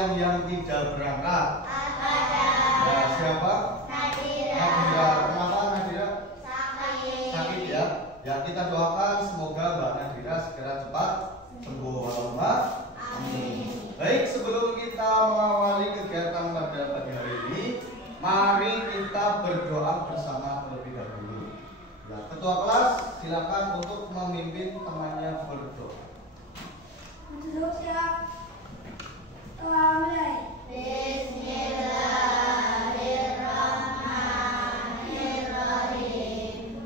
kalian yang tidak berangkat? Ada. Ya, siapa? Nadira. Nadira. Kenapa Nadira? Sakit. Sakit ya. Ya, kita doakan semoga Mbak Nadira segera cepat sembuh. Allahumma amin. Baik, sebelum kita mengawali kegiatan pada pagi hari ini, mari kita berdoa bersama terlebih dahulu. Ya, ketua kelas silakan untuk memimpin temannya berdoa. Duduk siap. Mulai. Bismillahirrahmanirrahim.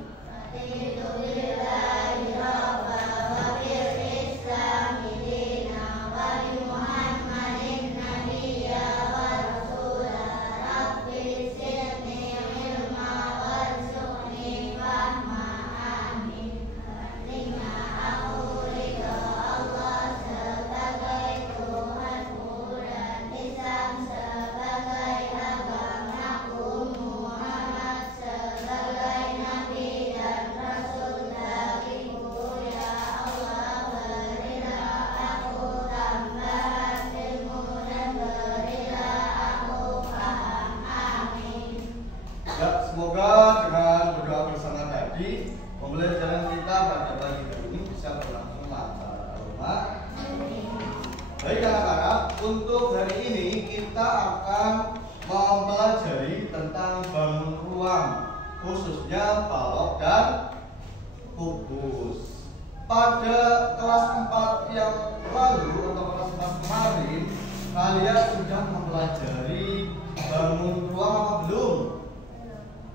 Semoga dengan berdoa bersama tadi pembelajaran kita pada pagi hari ini bisa berlangsung lancar. Baik anak-anak, untuk hari ini kita akan mempelajari tentang bangun ruang, khususnya balok dan kubus. Pada kelas 4 yang lalu atau kelas 4 kemarin, kalian sudah mempelajari bangun ruang apa belum?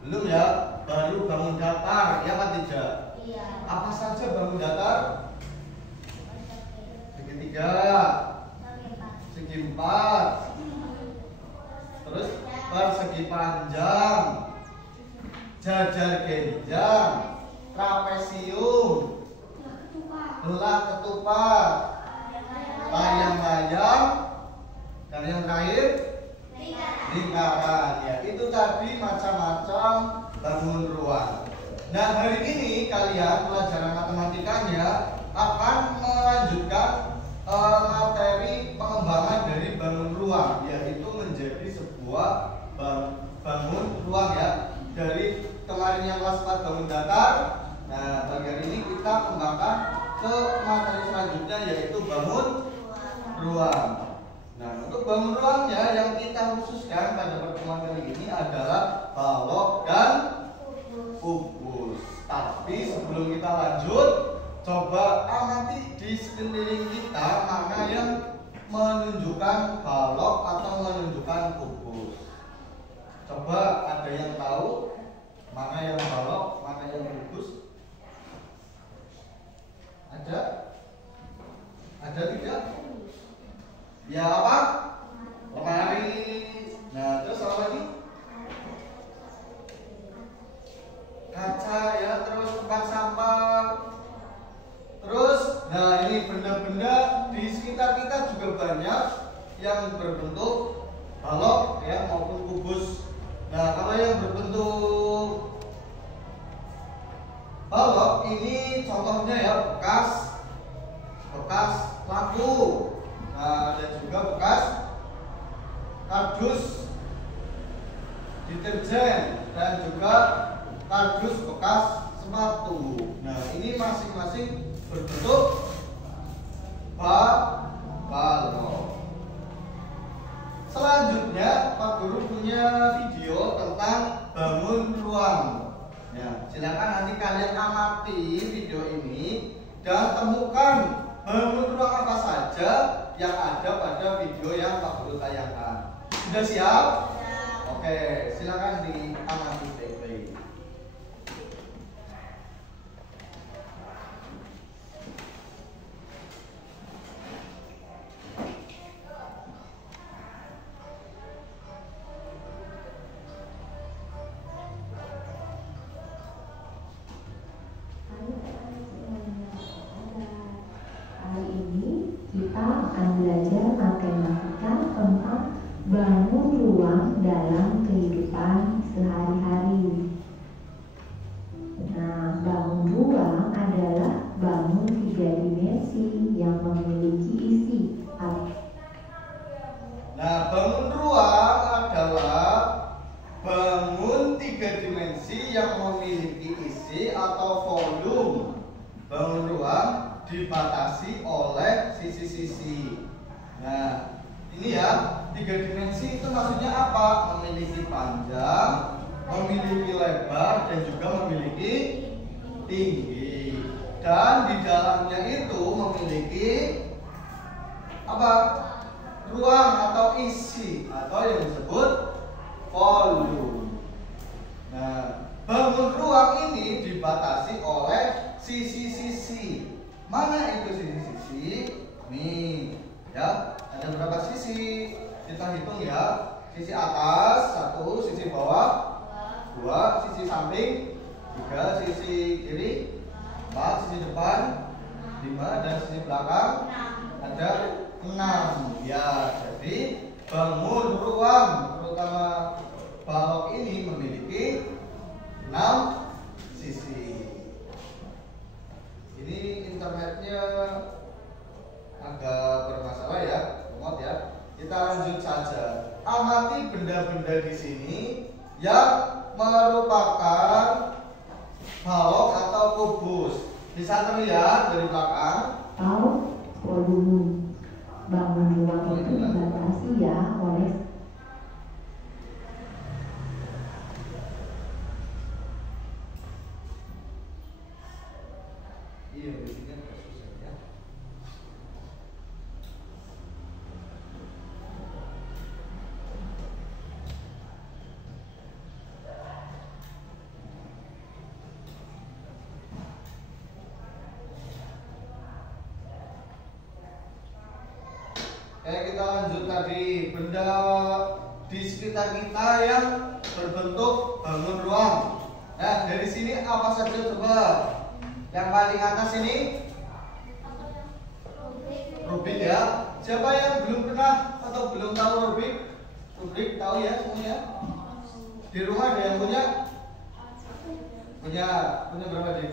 Belum ya, baru bangun datar, ya kan tidak? Iya. Apa saja bangun datar? Segitiga, segi empat, terus persegi panjang, jajar genjang, trapesium, belah ketupat, layang-layang, dan yang terakhir lingkaran. Ya, itu tadi macam-macam bangun ruang. Nah, hari ini kalian pelajaran matematikanya akan melanjutkan materi pengembangan dari bangun ruang, yaitu menjadi sebuah bangun ruang ya. Dari kemarin yang kelas 4 bangun datar. Nah, pagi hari ini kita kembangkan ke materi selanjutnya, yaitu bangun ruang. Nah, untuk bangun ruangnya yang kita khususkan pada pertemuan kali ini adalah balok dan kubus. Tapi sebelum kita lanjut, coba amati di sekeliling kita mana yang menunjukkan balok atau menunjukkan kubus. Coba ada yang tahu mana yang balok, mana yang kubus? Ada? Ada tidak? Ya apa? Lemari. Nah, terus apa lagi? Kaca ya, terus tempat sampah. Terus, nah ini benda-benda di sekitar kita juga banyak yang berbentuk balok ya maupun kubus. Nah, kalau yang berbentuk balok ini contohnya ya bekas lampu. Nah, dan juga bekas kardus deterjen dan juga kardus bekas sepatu. Nah, ini masing-masing berbentuk balok. Selanjutnya, Pak Guru punya video tentang bangun ruang. Ya, silakan nanti kalian amati video ini dan temukan bangun ruang apa saja yang ada pada video yang Pak Guru tayangkan. Sudah siap? Ya. Oke, silakan diamati baik-baik. Hari ini kita akan belajar matematika tentang bangun ruang dalam kehidupan sehari-hari. Nah, bangun ruang adalah bangun 3 dimensi yang memiliki isi atau volume. Bangun ruang dibatasi oleh sisi-sisi. Nah, ini ya, 3 dimensi itu maksudnya apa? Memiliki panjang, memiliki lebar, dan juga memiliki tinggi. Dan di dalamnya itu memiliki apa? Ruang atau isi, atau yang disebut volume. Nah, bangun ruang ini dibatasi oleh sisi-sisi. Mana itu sisi-sisi? Nih, ya, ada berapa sisi? Kita hitung ya. Sisi atas 1, sisi bawah 2, sisi samping 3, sisi kiri 4, sisi depan 5, dan sisi belakang ada 6. Ya, jadi bangun ruang terutama balok ini memiliki 6 sisi. Ini internetnya agak bermasalah ya, maaf ya. Kita lanjut saja. Amati benda-benda di sini yang merupakan balok atau kubus. Bisa terlihat dari belakang. Atau volume. Bangun ruang itu dibatasi ya oleh Iya, biasanya susah ya. Kita lanjut tadi, benda di sekitar kita yang berbentuk bangun ruang. Nah, dari sini apa saja coba? Yang paling atas ini rubik ya. Siapa yang belum pernah atau belum tahu rubik? Rubik tahu ya semuanya? Di rumah ada yang punya? Punya berapa dik?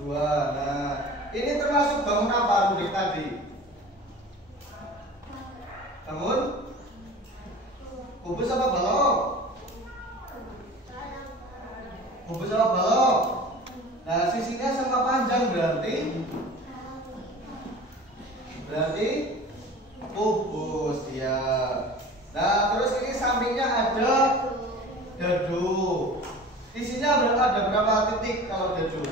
2. Nah, ini termasuk bangun apa rubik tadi? Bangun kubus apa balok? Kubus apa balok? Nah, sisinya sama panjang berarti kubus ya. Nah, terus ini sampingnya ada dadu. Isinya ada berapa titik kalau dadu?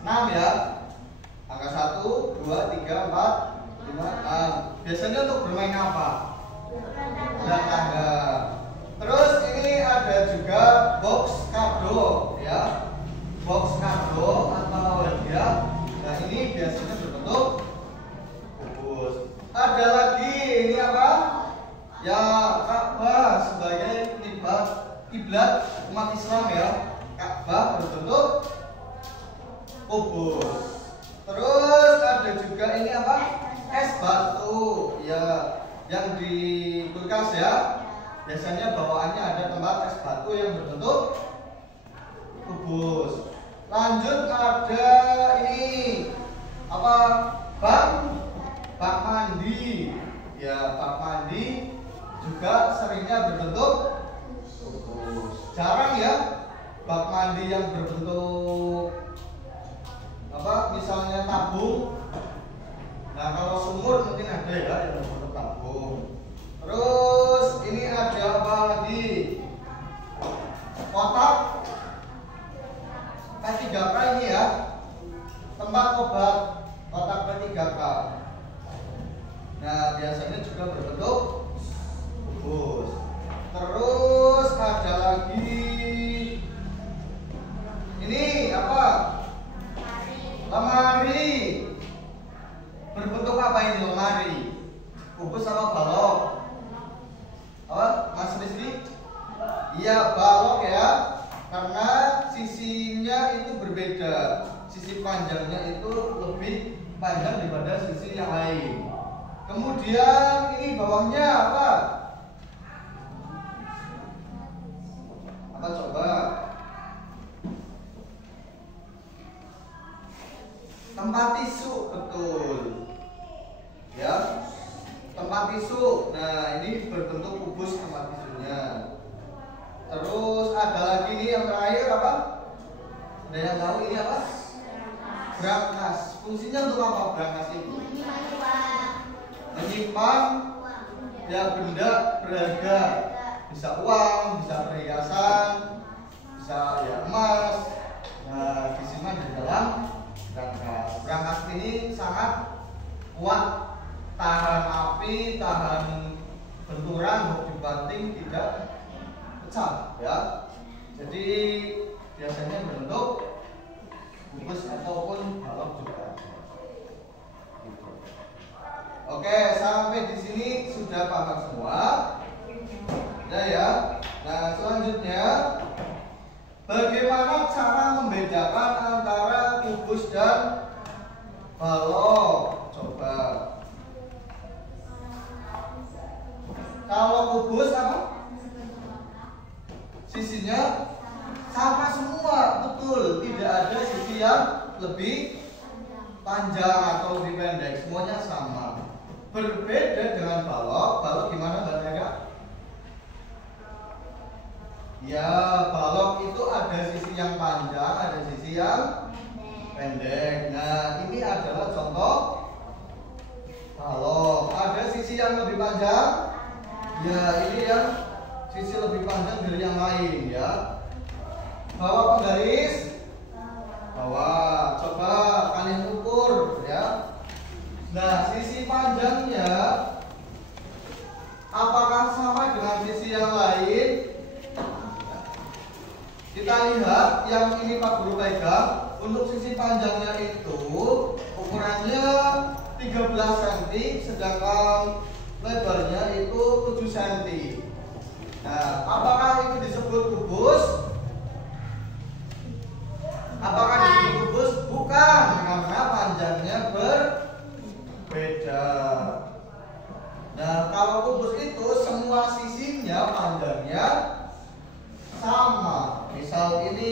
6 ya. Angka 1, 2, 3, 4, 5, 6. Biasanya untuk bermain apa? Bola tangga. Terus ini ada juga box kado ya. Box kado atau hadiah. Nah, ini biasanya berbentuk kubus. Ada lagi ini apa? Ya, Ka'bah sebagai kiblat umat Islam ya. Ka'bah berbentuk kubus. Terus ada juga ini apa? Es batu ya, yang di kulkas ya. Biasanya bawaannya ada tempat es batu yang berbentuk kubus. Lanjut ada ini apa? Bak mandi. Ya, bak mandi juga seringnya berbentuk kubus. Jarang ya bak mandi yang berbentuk apa? Misalnya tabung. Nah, kalau sumur mungkin ada ya yang berbentuk tabung. Terus ini ada apa lagi? Kotak P3K ini ya, tempat obat, kotak P3K. Nah, biasanya juga berbentuk kubus. Terus ada lagi ini apa? Lemari. Berbentuk apa ini lemari? Kubus sama balok? Apa, Mas Rizky? Iya, balok ya. Karena sisinya itu berbeda. Sisi panjangnya itu lebih panjang daripada sisi yang lain. Kemudian ini bawahnya apa? Apa coba? Tempat tisu, betul. tisu. Nah, ini berbentuk kubus tempat tisunya. Terus ada lagi nih yang terakhir apa? Ada yang tahu ini apa? Brankas. Fungsinya untuk apa brankas itu? Menyimpan ya benda berharga. Bisa uang, bisa perhiasan, bisa ya emas. Nah, disimpan di dalam brankas. Brankas ini sangat kuat, tahan api, tahan benturan, dibanting tidak pecah ya. Jadi biasanya berbentuk kubus ataupun balok juga. Gitu. Oke, sampai di sini sudah paham semua. Sudah ya. Nah, selanjutnya bagaimana cara membedakan antara kubus dan balok? Coba. Kalau kubus apa? Sisinya sama semua, betul. Tidak ada sisi yang lebih panjang atau lebih pendek, semuanya sama. Berbeda dengan balok. Balok gimana Mbak Mega? Ya, balok itu ada sisi yang panjang, ada sisi yang pendek. Nah, ini adalah contoh balok. Ada sisi yang lebih panjang. Ya, ini yang sisi lebih panjang dari yang lain ya. Bawa penggaris. Bawa. Coba kalian ukur ya. Nah, sisi panjangnya apakah sama dengan sisi yang lain? Kita lihat yang ini Pak Guru pegang. Untuk sisi panjangnya itu ukurannya 13 cm, sedangkan lebarnya itu 7 cm. Nah, apakah itu disebut kubus? Apakah disebut kubus? Bukan, karena panjangnya berbeda. Nah, kalau kubus itu semua sisinya panjangnya sama. Misal ini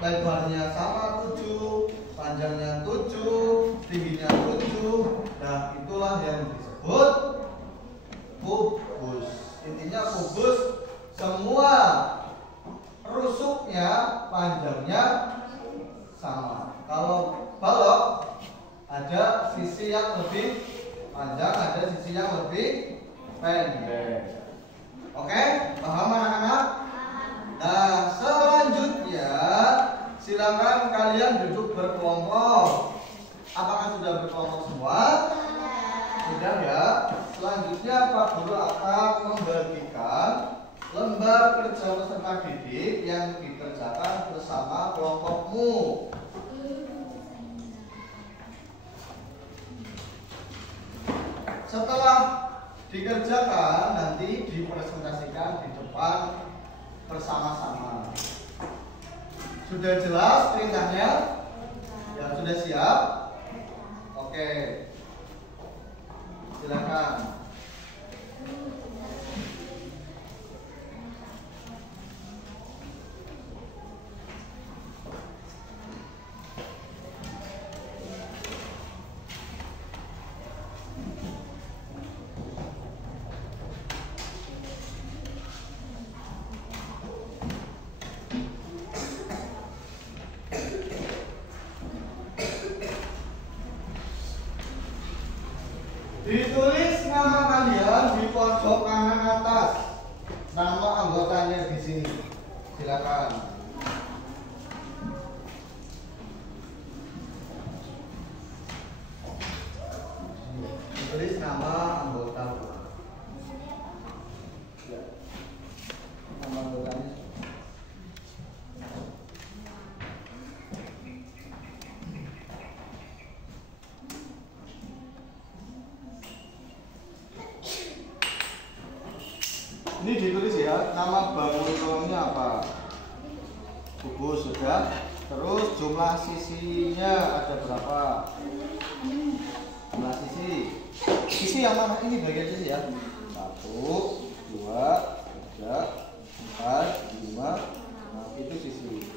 lebarnya sama 7, panjangnya 7, tingginya 7. Nah, itulah yang disebut kubus. Intinya kubus semua rusuknya panjangnya sama. Kalau balok ada sisi yang lebih panjang, ada sisi yang lebih pendek. Oke, paham anak-anak? Nah, selanjutnya silakan kalian duduk berkelompok. Apakah sudah berkelompok semua? Sudah ya. Selanjutnya Pak Guru akan membagikan lembar kerja peserta didik yang dikerjakan bersama kelompokmu. Setelah dikerjakan nanti dipresentasikan di depan bersama-sama. Sudah jelas perintahnya? Ya, sudah siap? Oke. Silakan. Ditulis nama kalian di pojok kanan atas. Nama anggotanya di sini. Silakan. Ditulis nama anggota. Nama anggotanya. Ini ditulis ya, nama bangun kolomnya apa? Kubus sudah. Terus jumlah sisinya ada berapa? Jumlah sisi. Sisi yang mana ini bagian sisi ya? 1, 2, 3, 4, 5. Nah, itu sisi.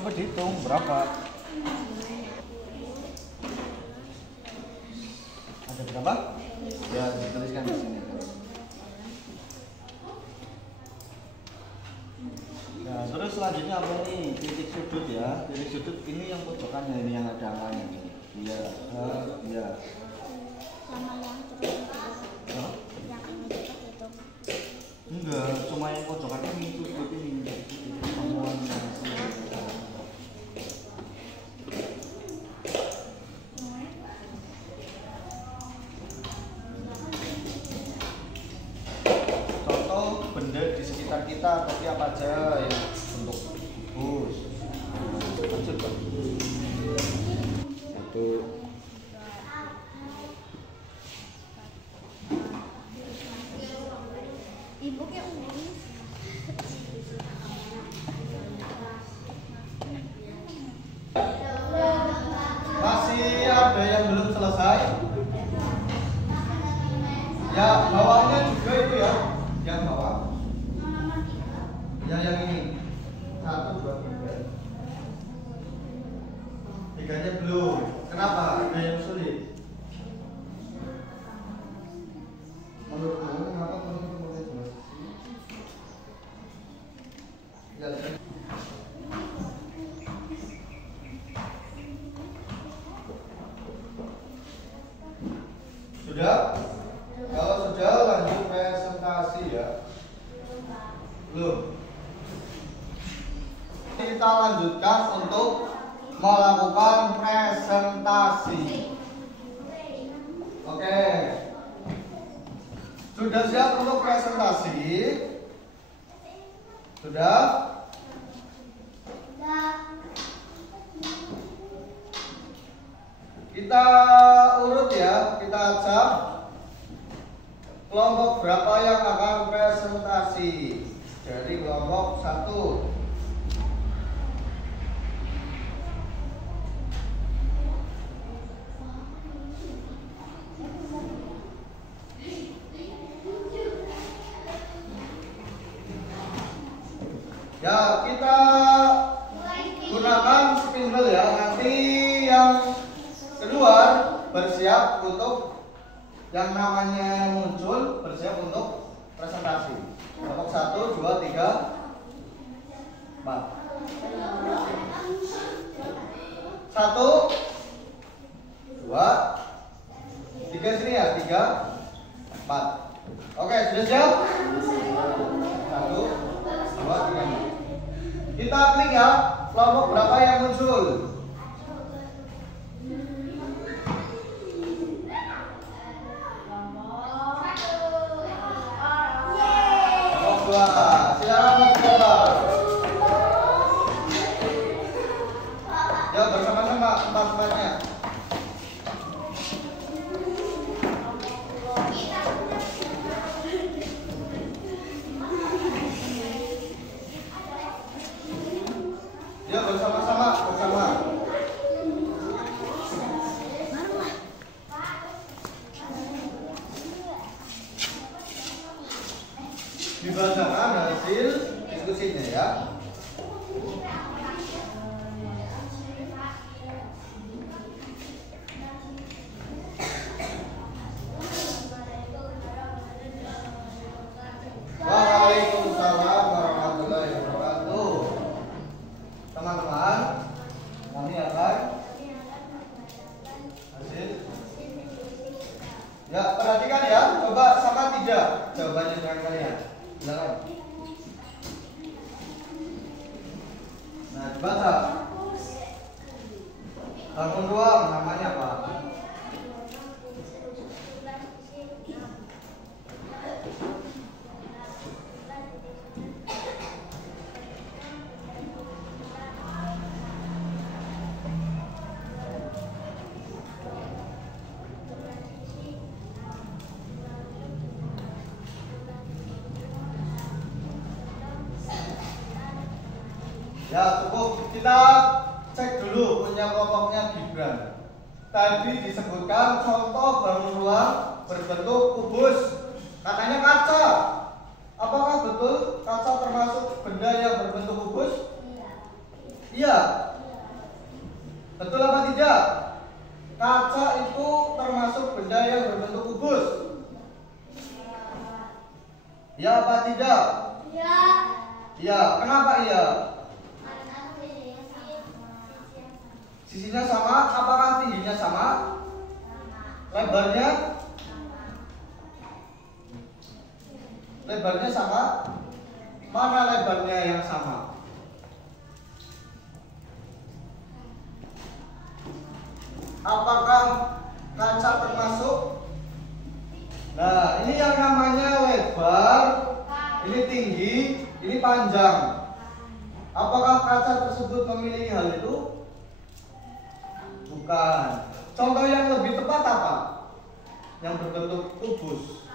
coba dihitung berapa. Ada berapa? Ya, dituliskan di sini. Nah, terus selanjutnya apa ini? Titik sudut ya. Titik sudut ini yang pojokannya ini yang ada angkanya ini. Iya, iya. Sama yang terus Hah? yang ini juga itu. Enggak, cuma yang pojokannya ini sudut ini. Semuanya. Contoh benda di sekitar kita, tapi apa aja yang bentuk kubus. Lanjut Pak. Satu. Ibu kayak umum. Masih ada yang belum selesai? Ya, bawahnya juga itu ya. Yang bawah. Ya, yang ini. 1, 2, 3. Tiganya belum. Kenapa? Ada yang sulit. Menurutmu kenapa teman-teman mulai jelas? Ya, sudah? Kalau sudah lanjut presentasi ya. Belum. Kita lanjutkan untuk melakukan presentasi. Oke. Sudah siap untuk presentasi? Sudah? Kita urut ya, kita acak kelompok berapa yang akan presentasi. Jadi kelompok 1. Ya, kita gunakan spindle ya. Nanti yang keluar bersiap untuk yang namanya muncul, bersiap untuk presentasi. Kelompok 1, 2, 3, 4. 1, 2, 3 sini ya, 3, 4. Oke, sudah siap? 1, 2, 3. Kita klik ya, kelompok berapa yang muncul? Kelompok 2. Silakan mencoba. Ya, bersama-sama empat-empatnya. Ya, bersama-sama, bersama. Dibacakan hasil diskusinya ya. Waalaikumsalam warahmatullahi wabarakatuh. Teman-teman, kami akan hasil. Ya, perhatikan ya. Coba sama tidak jawabannya dengan kalian. Silakan. Nah, dibaca. Bangun ruang namanya apa? Ya, cukup. Kita cek dulu punya kelompoknya Gibran. Tadi disebutkan contoh bangun ruang berbentuk kubus. Katanya kaca. Apakah betul kaca termasuk benda yang berbentuk kubus? Iya. Betul apa tidak? Kaca itu termasuk benda yang berbentuk kubus. Ya apa tidak? Iya. Iya. Kenapa iya? Sisinya sama. Apakah tingginya sama? Lebarnya? Lebarnya sama? Mana lebarnya yang sama? Apakah kaca termasuk? Nah, ini yang namanya lebar, ini tinggi, ini panjang. Apakah kaca tersebut memiliki hal itu? Bukan. Contoh yang lebih tepat apa? Yang berbentuk kubus.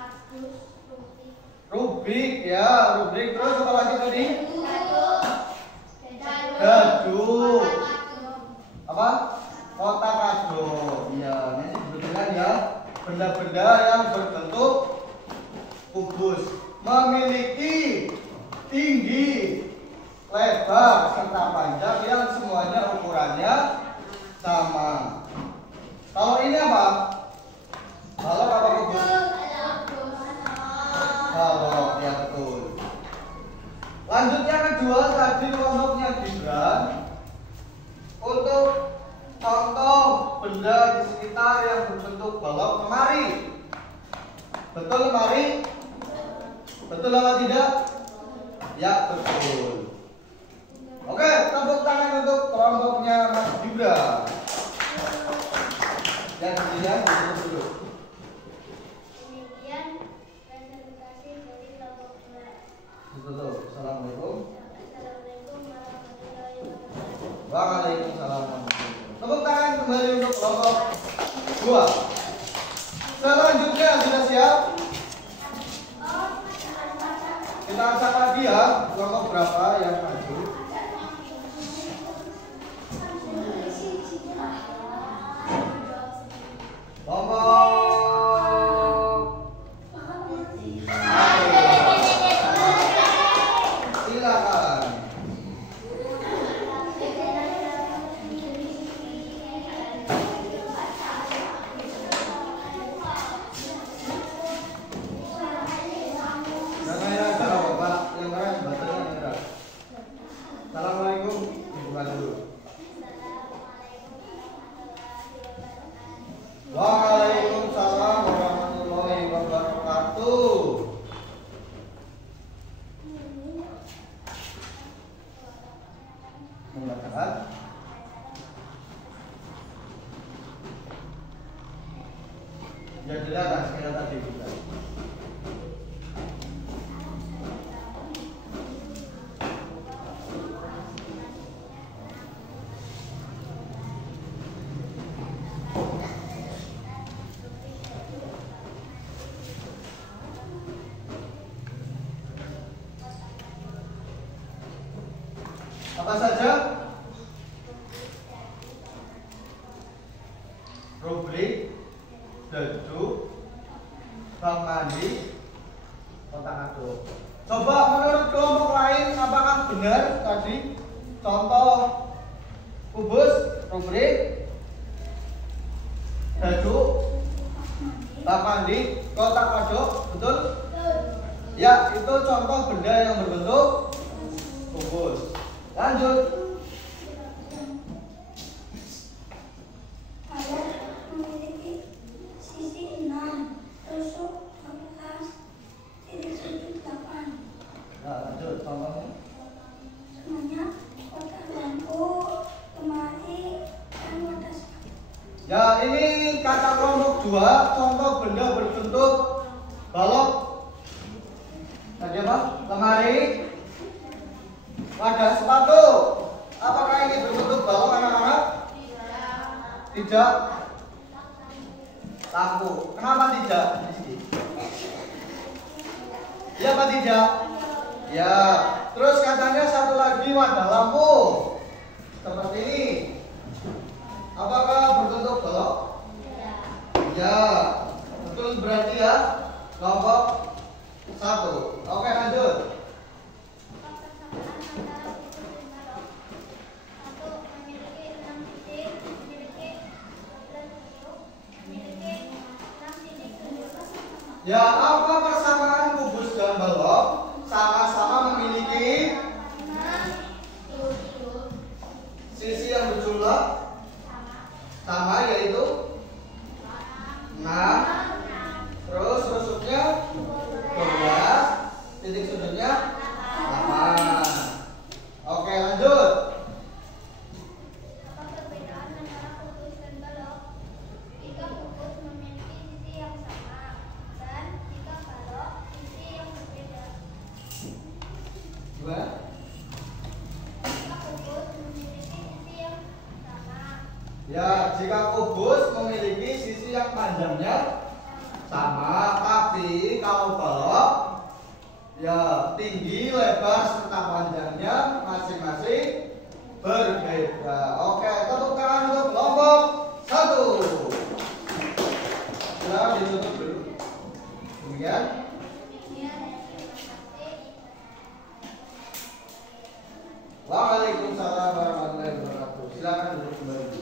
Rubik ya, rubik. Terus apa lagi tadi? Dadu. Apa? Kotak kado. Ya, ini sebetulnya ya benda-benda yang berbentuk kubus, memiliki tinggi, lebar serta panjang yang semuanya ukurannya sama. Kalau ini apa? Balok apa kubus? Balok, ya betul. Lanjut yang kedua, tadi kelompoknya Gibran untuk contoh benda di sekitar yang berbentuk balok. Lemari. Betul lemari? Betul apa tidak? Ya betul. Oke, tepuk tangan untuk kelompoknya Mas Gibran. Yang ketiga dulu. Demikian presentasi dari kelompok 2. Betul. Assalamualaikum. Assalamualaikum warahmatullahi wabarakatuh. Waalaikumsalam. Tepuk tangan kembali untuk kelompok 2. Selanjutnya sudah siap? Kita acak lagi ya. Kelompok berapa yang maju? Silakan. Yang lain aja apa Pak? Yang lain bacanya enggak. Assalamualaikum. Dibuka dulu. Waalaikumsalam warahmatullahi wabarakatuh. Mengatakan ya jelas sekali tadi kita. Apa saja? Rubrik, dadu, bak mandi, kotak kado. Coba menurut kelompok lain apakah benar tadi contoh kubus, rubrik, dadu, bak mandi, kotak kado, betul? Ya, itu contoh benda yang berbentuk kubus. Lanjut. Alat memiliki sisi 6, tusuk 14, titik sudut 8. Nah, lanjut contohnya. Semuanya kotak lampu, lemari, dan wadah sepatu. Ya, ini kata kelompok 2, contoh benda berbentuk balok. Tadi apa? Lemari, wadah sepatu. Apakah ini berbentuk balok anak-anak? Tidak. Lampu. Kenapa tidak? Ya apa tidak? Ya. Terus katanya satu lagi wadah lampu. Seperti ini. Apakah berbentuk balok? Ya. Betul berarti ya. Kelompok 1. Oke, lanjut. Ya, apa persamaan kubus dan balok? Sama-sama memiliki sisi yang berjumlah sama, yaitu 6. Terus rusuknya 12, titik sudutnya 8. Oke, lanjut. Apa perbedaan antara kubus dan balok? Jika kubus memiliki sisi yang sama dan jika balok sisi yang berbeda. Gimana? Jika kubus memiliki sisi yang sama. Ya, jika kubus memiliki sisi yang panjangnya sama, tapi kalau balok ya tinggi, lebar serta panjangnya masing-masing berbeda. Oke, tepuk tangan untuk kelompok 1. Silakan ditutup dulu. Demikian. Waalaikumsalam warahmatullahi wabarakatuh. Silakan duduk kembali.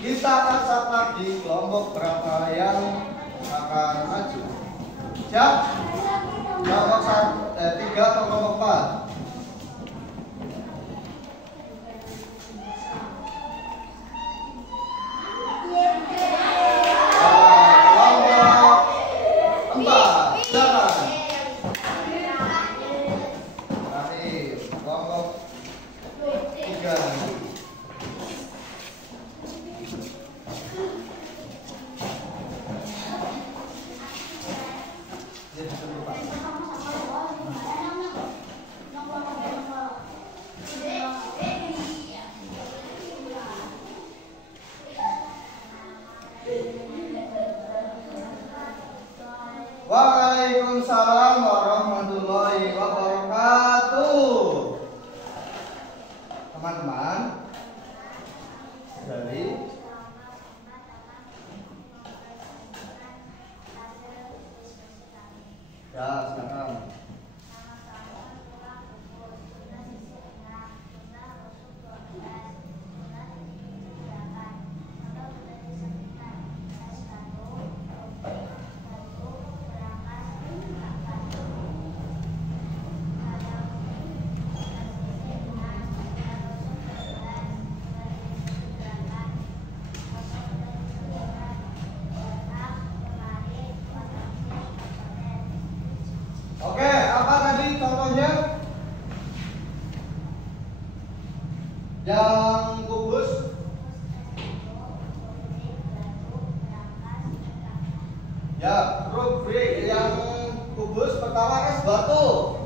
Kita akan start lagi. Kelompok berapa yang akan maju? Siap? Kelompok 3 atau kelompok 4? Waalaikumsalam warahmatullahi wabarakatuh. Teman-teman, dari ya sekarang oke, apa tadi contohnya? Yang kubus? Ya, rubrik yang kubus pertama es batu.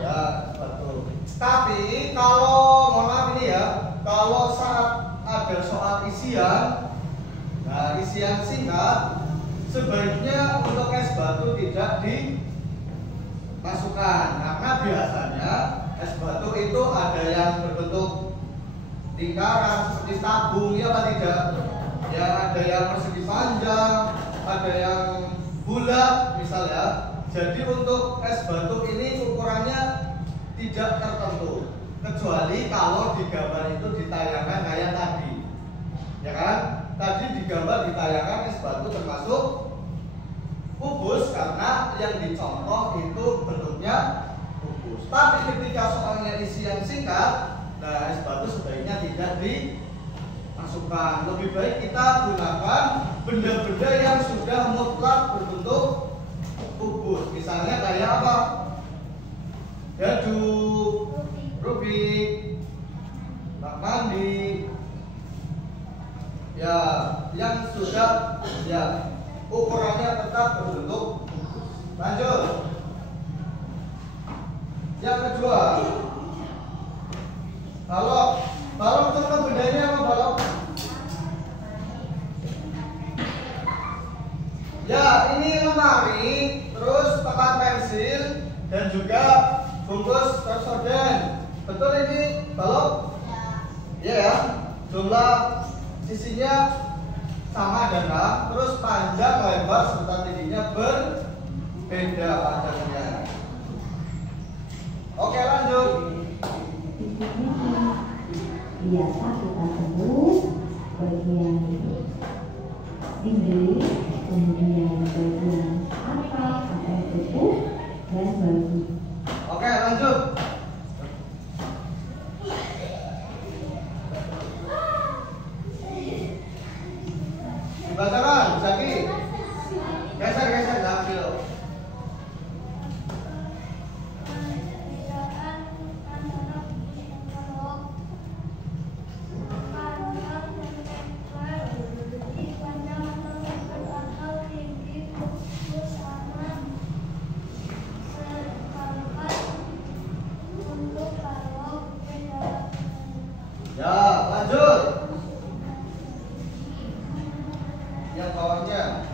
Ya, es batu. Tapi kalau mohon maaf ini ya, kalau saat ada soal isian, nah isian singkat, sebaiknya untuk es batu tidak dimasukkan karena biasanya es batu itu ada yang berbentuk lingkaran seperti tabung, ya apa tidak? Ya, ada yang persegi panjang, ada yang bulat misalnya. Jadi untuk es batu ini ukurannya tidak tertentu, kecuali kalau di gambar itu ditayangkan kayak tadi, ya kan? Tadi di gambar ditayangkan es batu termasuk kubus karena yang dicontoh itu bentuknya kubus. Tapi ketika soalnya isi yang singkat, nah es batu sebaiknya tidak dimasukkan. Lebih baik kita gunakan benda-benda yang sudah mutlak berbentuk kubus. Misalnya kayak apa? Dadu, rubik, bak mandi, ya yang sudah ya ukurannya tetap berbentuk kubus. Lanjut. Yang kedua, balok. Balok itu kan bedanya apa balok? Ya, ini lemari, terus tempat pensil dan juga bungkus persoden. Betul ini balok? Iya ya. Jumlah sisinya sama dan terus panjang, lebar serta tingginya berbeda panjangnya. Oke, lanjut. Biasa kita sebut bagian Inggris, kemudian bagian atas atau tubuh dan bahu. Oke, lanjut. Dibacakan, Zaki. Geser ambil. Ya, lanjut. Yang bawahnya.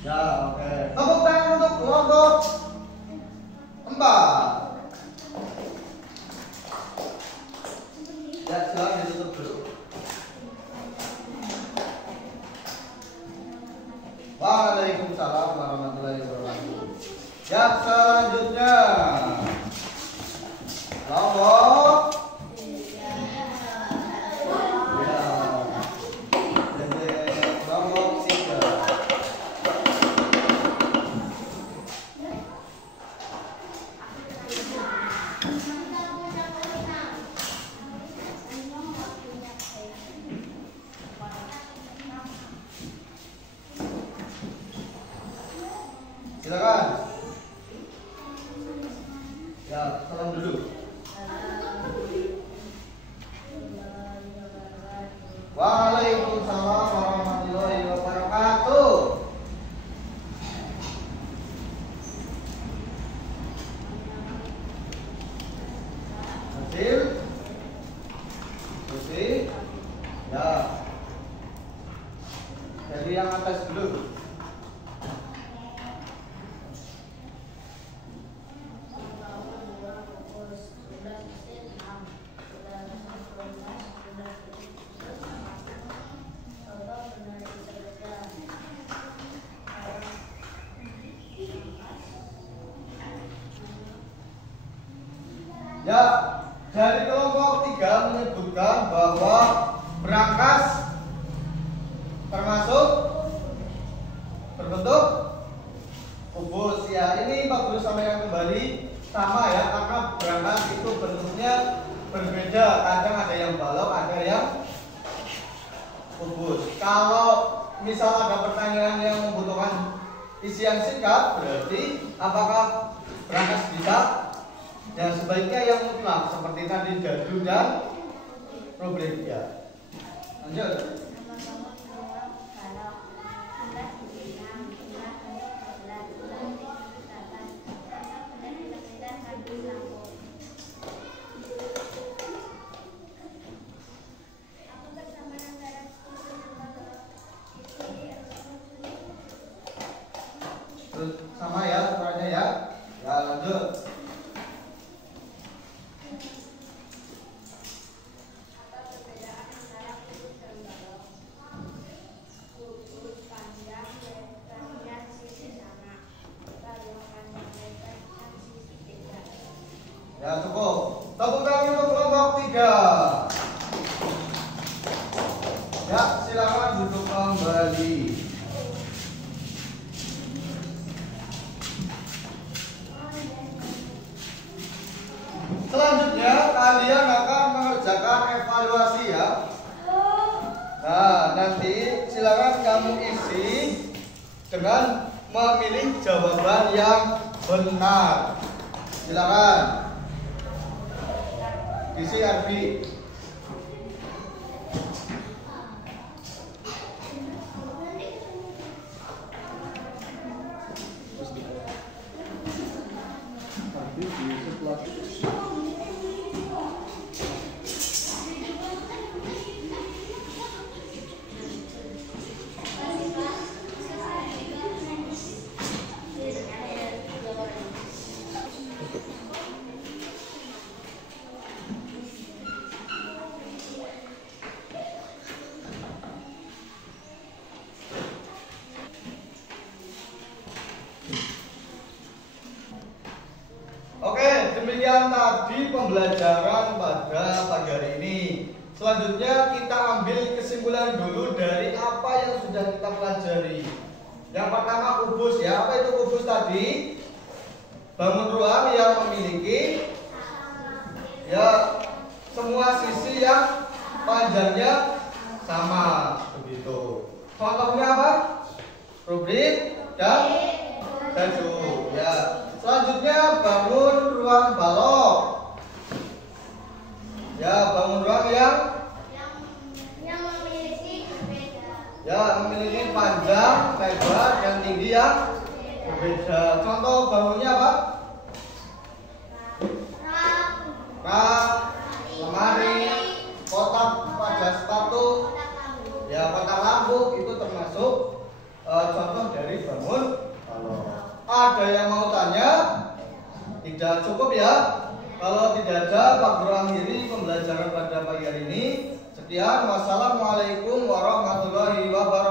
Ya, oke. Tepuk tangan untuk kelompok 4. Ya, silakan ditutup dulu. Waalaikumsalam warahmatullahi wabarakatuh. Ya, selanjutnya kelompok kelompok 3. Silakan. Ya, salam dulu. Waalaikumsalam warahmatullahi wabarakatuh. Hasil? Susi? Ya. Jadi yang atas dulu. Ya, dari kelompok 3 menyebutkan bahwa brankas termasuk berbentuk kubus. Ya, ini Pak Guru sampaikan kembali sama ya, karena brankas itu bentuknya berbeda. Kadang ada yang balok, ada yang kubus. Kalau misal ada pertanyaan yang membutuhkan isian singkat, berarti apakah brankas bisa? Dan sebaiknya yang mutlak seperti tadi jadul dan rubrik ya. Lanjut. Terus sama ya suaranya ya. Ya, lanjut. Ya, cukup. Tepuk tangan untuk kelompok 3. Ya, silakan duduk kembali. Selanjutnya kalian akan mengerjakan evaluasi ya. Nah, nanti silakan kamu isi dengan memilih jawaban yang benar. Silakan. Isi Arbi. pembelajaran pada pagi hari ini. Selanjutnya kita ambil kesimpulan dulu dari apa yang sudah kita pelajari. Yang pertama kubus ya. Apa itu kubus tadi? Bangun ruang yang memiliki ya semua sisi yang panjangnya sama begitu. Contohnya apa? Rubrik dan daju ya. Selanjutnya bangun ruang balok. Ya, bangun ruang yang memiliki berbeda. Ya, memiliki panjang, lebar, dan tinggi yang berbeda. Contoh bangunnya apa? Rak, lemari, kotak pada sepatu, ya kotak lampu itu termasuk contoh dari bangun balok. Ada yang mau tanya? Tidak cukup ya? Kalau tidak ada, Pak Guru akhiri pembelajaran pada pagi hari ini. Sekian, wassalamualaikum warahmatullahi wabarakatuh.